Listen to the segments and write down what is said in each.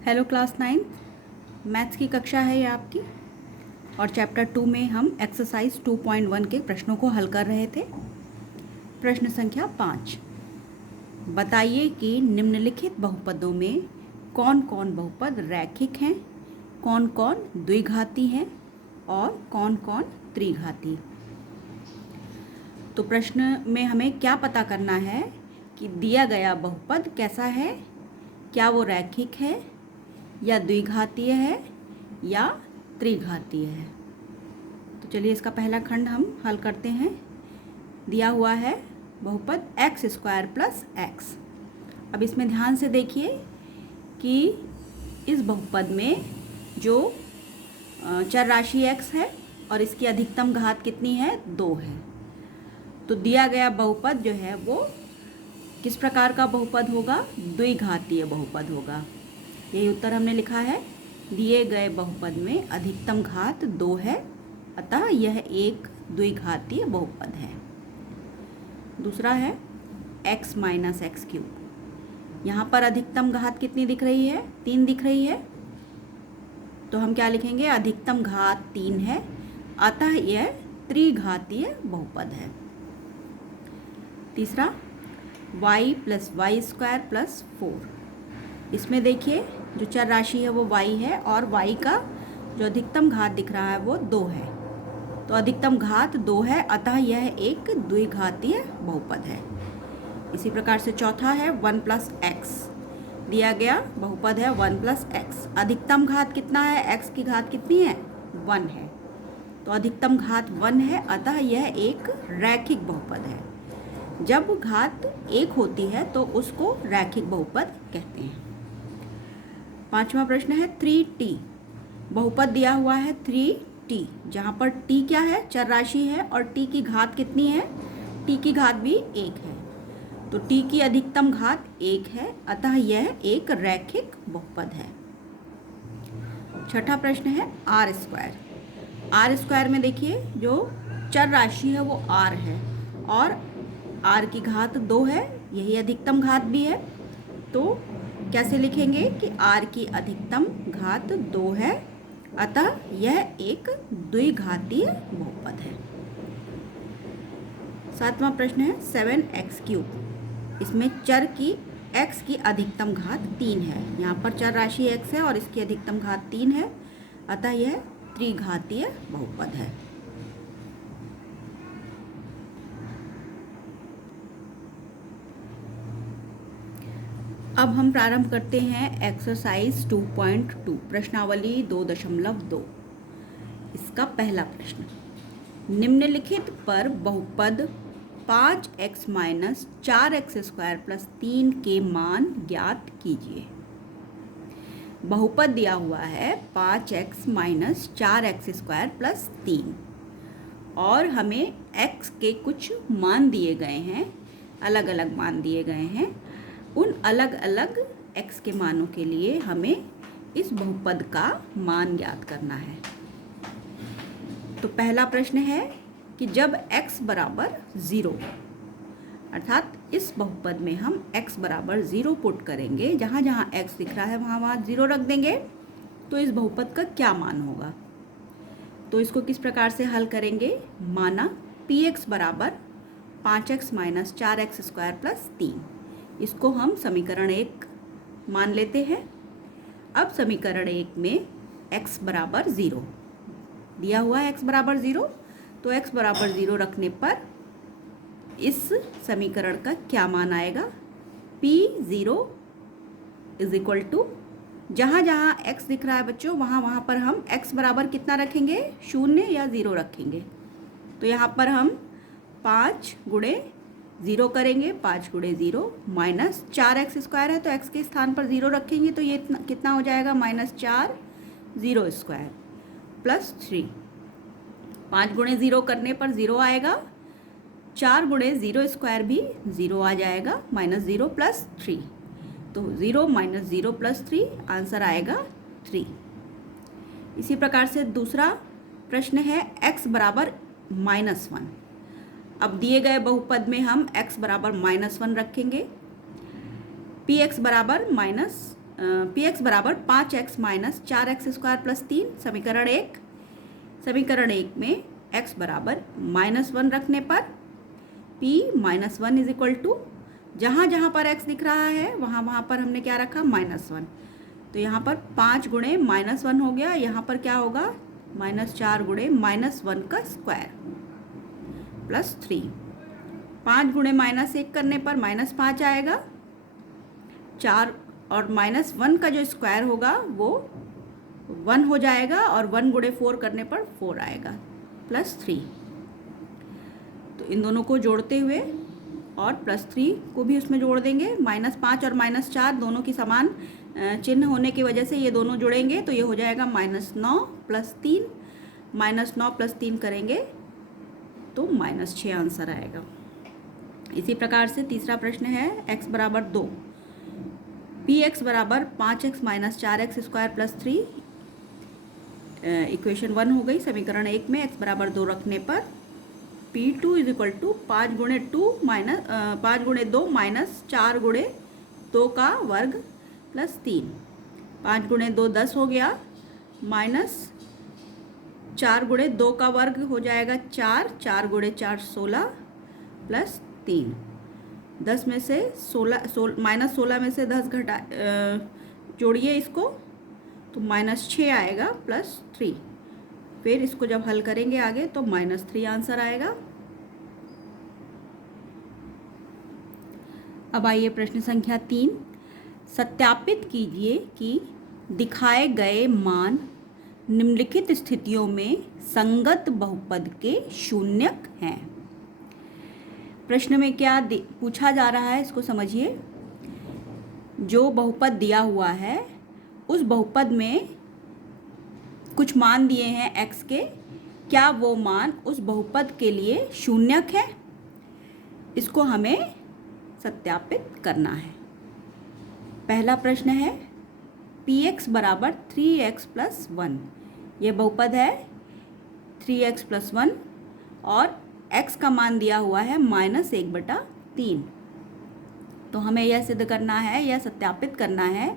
Hello class 9 maths की कक्षा है ये आपकी। और चैप्टर 2 में हम एक्सरसाइज 2.1 के प्रश्नों को हल कर रहे थे। प्रश्न संख्या 5, बताइए कि निम्नलिखित बहुपदों में कौन कौन बहुपद रैखिक हैं, कौन कौन द्विघाती हैं और कौन कौन त्रिघाती। तो प्रश्न में हमें क्या पता करना है कि दिया गया बहुपद कैसा है, क्या वो रैखिक है या द्विघातीय है या त्रिघातीय है। तो चलिए इसका पहला खंड हम हल करते हैं। दिया हुआ है बहुपद एक्स स्क्वायर प्लस एक्स। अब इसमें ध्यान से देखिए कि इस बहुपद में जो चर राशि x है और इसकी अधिकतम घात कितनी है, 2 है। तो दिया गया बहुपद जो है वो किस प्रकार का बहुपद होगा, द्विघातीय बहुपद होगा। यही उत्तर हमने लिखा है। दिए गए बहुपद में अधिकतम घात 2 है, अतः यह एक द्विघातीय बहुपद है। दूसरा है x माइनस एक्स क्यूब। यहाँ पर अधिकतम घात कितनी दिख रही है, 3 दिख रही है। तो हम क्या लिखेंगे, अधिकतम घात 3 है, अतः यह त्रिघातीय बहुपद है। तीसरा y plus y square plus 4। इसमें देखिए जो चर राशि है वो y है और y का जो अधिकतम घात दिख रहा है वो 2 है। तो अधिकतम घात 2 है, अतः यह एक द्विघातीय बहुपद है। इसी प्रकार से चौथा है 1 प्लस एक्स। दिया गया बहुपद है 1 प्लस एक्स। अधिकतम घात कितना है, x की घात कितनी है, 1 है। तो अधिकतम घात 1 है, अतः यह एक रैखिक बहुपद है। जब घात 1 होती है तो उसको रैखिक बहुपद कहते हैं। पांचवा प्रश्न है 3t। बहुपद दिया हुआ है 3t, जहाँ पर t क्या है, चर राशि है और t की घात कितनी है, t की घात भी 1 है। तो t की अधिकतम घात 1 है, अतः यह एक रैखिक बहुपद है। छठा प्रश्न है r स्क्वायर। r स्क्वायर में देखिए जो चर राशि है वो r है और r की घात 2 है, यही अधिकतम घात भी है। तो कैसे लिखेंगे कि r की अधिकतम घात 2 है, अतः यह एक द्विघातीय बहुपद है। सातवां प्रश्न है 7x क्यूब। इसमें चर की x की अधिकतम घात 3 है। यहाँ पर चर राशि x है और इसकी अधिकतम घात 3 है, अतः यह त्रिघातीय बहुपद है। अब हम प्रारंभ करते हैं एक्सरसाइज 2.2 प्रश्नावली 2.2। इसका पहला प्रश्न, निम्नलिखित पर बहुपद 5x minus 4x square plus 3 के मान ज्ञात कीजिए। बहुपद दिया हुआ है 5x minus 4x square plus 3 और हमें x के कुछ मान दिए गए हैं, अलग अलग मान दिए गए हैं। उन अलग अलग x के मानों के लिए हमें इस बहुपद का मान ज्ञात करना है। तो पहला प्रश्न है कि जब x बराबर 0, अर्थात इस बहुपद में हम x बराबर 0 पुट करेंगे, जहाँ जहाँ x दिख रहा है वहाँ वहाँ 0 रख देंगे, तो इस बहुपद का क्या मान होगा। तो इसको किस प्रकार से हल करेंगे, माना px बराबर 5x minus 4x square plus 3। इसको हम समीकरण 1 मान लेते हैं। अब समीकरण 1 में x बराबर 0 दिया हुआ है, x बराबर 0। तो x बराबर 0 रखने पर इस समीकरण का क्या मान आएगा, p0 इज इक्वल टू, जहाँ जहाँ x दिख रहा है बच्चों वहाँ वहाँ पर हम x बराबर कितना रखेंगे, 0 या 0 रखेंगे। तो यहाँ पर हम 5 गुणे 0 करेंगे, 5 गुणे 0 माइनस 4x स्क्वायर है तो x के स्थान पर 0 रखेंगे, तो ये कितना हो जाएगा, माइनस 4 0 स्क्वायर प्लस 3। 5 गुणे 0 करने पर 0 आएगा, 4 गुणे 0 स्क्वायर भी 0 आ जाएगा, माइनस 0 प्लस 3। तो 0 माइनस 0 प्लस 3, आंसर आएगा 3। इसी प्रकार से दूसरा प्रश्न है x बराबर -1। अब दिए गए बहुपद में हम x बराबर -1 रखेंगे। px बराबर पी एक्स बराबर 5x माइनस 4x² प्लस 3 समीकरण एक में x बराबर -1 रखने पर p -1 इज इक्वल टू, जहाँ जहाँ पर x दिख रहा है वहाँ वहाँ पर हमने क्या रखा, -1। तो यहाँ पर 5 गुणे -1 हो गया, यहाँ पर क्या होगा, -4 गुणे -1 का स्क्वायर प्लस 3। 5 गुणे -1 करने पर -5 आएगा, 4 और -1 का जो स्क्वायर होगा वो 1 हो जाएगा, और 1 गुणे 4 करने पर 4 आएगा प्लस 3। तो इन दोनों को जोड़ते हुए और प्लस 3 को भी उसमें जोड़ देंगे। -5 और -4 दोनों की समान चिन्ह होने की वजह से ये दोनों जुड़ेंगे, तो ये हो जाएगा -9 प्लस 3। -9 प्लस 3 करेंगे तो -6 आंसर आएगा। इसी प्रकार से तीसरा प्रश्न है x बराबर 2, पी एक्स बराबर 5x minus 4x² plus 3, equation 1 हो गई। समीकरण एक में x बराबर 2 रखने पर P2 इज इक्वल टू 5 गुणे 2 माइनस 4 गुणे 2 का वर्ग प्लस 3। 5 गुणे 2 10 हो गया, माइनस 4 गुणे 2 का वर्ग हो जाएगा 4, 4 गुणे 4 16 प्लस 3। 10 में से -16 में से 10 घटा जोड़िए इसको, तो -6 आएगा प्लस 3। फिर इसको जब हल करेंगे आगे तो -3 आंसर आएगा। अब आइए प्रश्न संख्या 3, सत्यापित कीजिए कि दिखाए गए मान निम्नलिखित स्थितियों में संगत बहुपद के शून्यक हैं। प्रश्न में क्या पूछा जा रहा है इसको समझिए। जो बहुपद दिया हुआ है उस बहुपद में कुछ मान दिए हैं x के, क्या वो मान उस बहुपद के लिए शून्यक है, इसको हमें सत्यापित करना है। पहला प्रश्न है px बराबर 3x प्लस 1, ये बहुपद है 3x प्लस 1 और x का मान दिया हुआ है -1/3। तो हमें यह सिद्ध करना है, यह सत्यापित करना है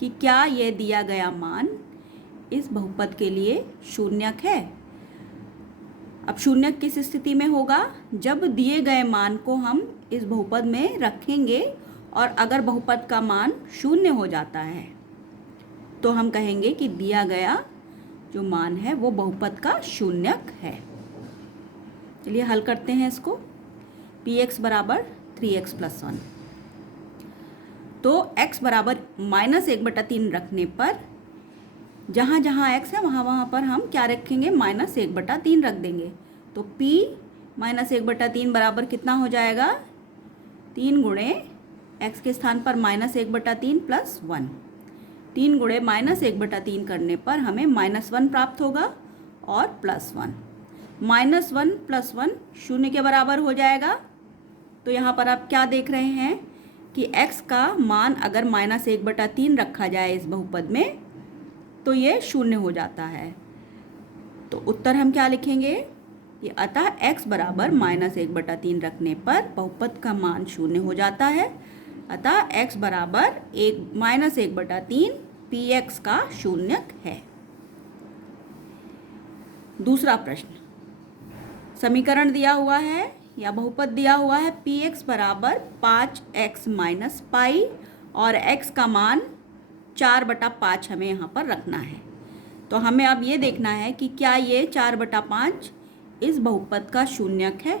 कि क्या यह दिया गया मान इस बहुपद के लिए शून्यक है। अब शून्यक किस स्थिति में होगा, जब दिए गए मान को हम इस बहुपद में रखेंगे और अगर बहुपद का मान शून्य हो जाता है तो हम कहेंगे कि दिया गया जो मान है वो बहुपद का शून्यक है। चलिए हल करते हैं इसको। px बराबर 3x प्लस 1, तो x बराबर -1/3 रखने पर जहाँ जहाँ x है वहाँ वहाँ पर हम क्या रखेंगे, -1/3 रख देंगे। तो p -1/3 बराबर कितना हो जाएगा, 3 गुणे x के स्थान पर -1/3 प्लस 1। 3 गुणे -1/3 करने पर हमें -1 प्राप्त होगा और प्लस 1। -1 प्लस 1 0 के बराबर हो जाएगा। तो यहाँ पर आप क्या देख रहे हैं कि x का मान अगर -1/3 रखा जाए इस बहुपद में तो ये 0 हो जाता है। तो उत्तर हम क्या लिखेंगे कि अतः x बराबर -1/3 रखने पर बहुपद का मान 0 हो जाता है। अतः x बराबर -1/3 px का शून्यक है। दूसरा प्रश्न, समीकरण दिया हुआ है या बहुपद दिया हुआ है px बराबर 5x माइनस पाई और x का मान 4/5 हमें यहाँ पर रखना है। तो हमें अब ये देखना है कि क्या ये 4/5 इस बहुपद का शून्यक है।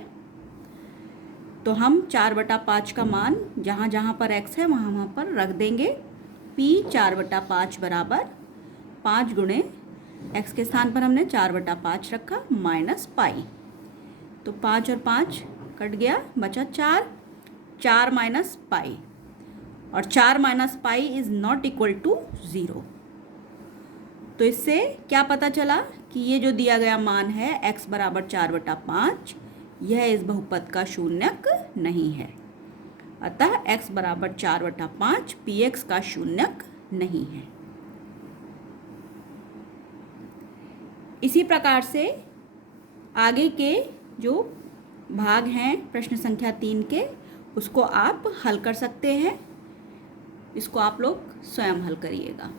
तो हम 4/5 का मान जहाँ जहाँ पर x है वहाँ वहाँ पर रख देंगे। p 4/5 बराबर 5 गुणे x के स्थान पर हमने 4/5 रखा माइनस पाई। तो 5 और 5 कट गया, बचा 4, 4 माइनस पाई, और 4 minus pi is not equal to 0। तो इससे क्या पता चला कि ये जो दिया गया मान है x बराबर 4/5 यह इस बहुपद का शून्यक नहीं है। अतः x बराबर 4/5 px का शून्यक नहीं है। इसी प्रकार से आगे के जो भाग हैं प्रश्न संख्या 3 के, उसको आप हल कर सकते हैं। इसको आप लोग स्वयं हल करिएगा।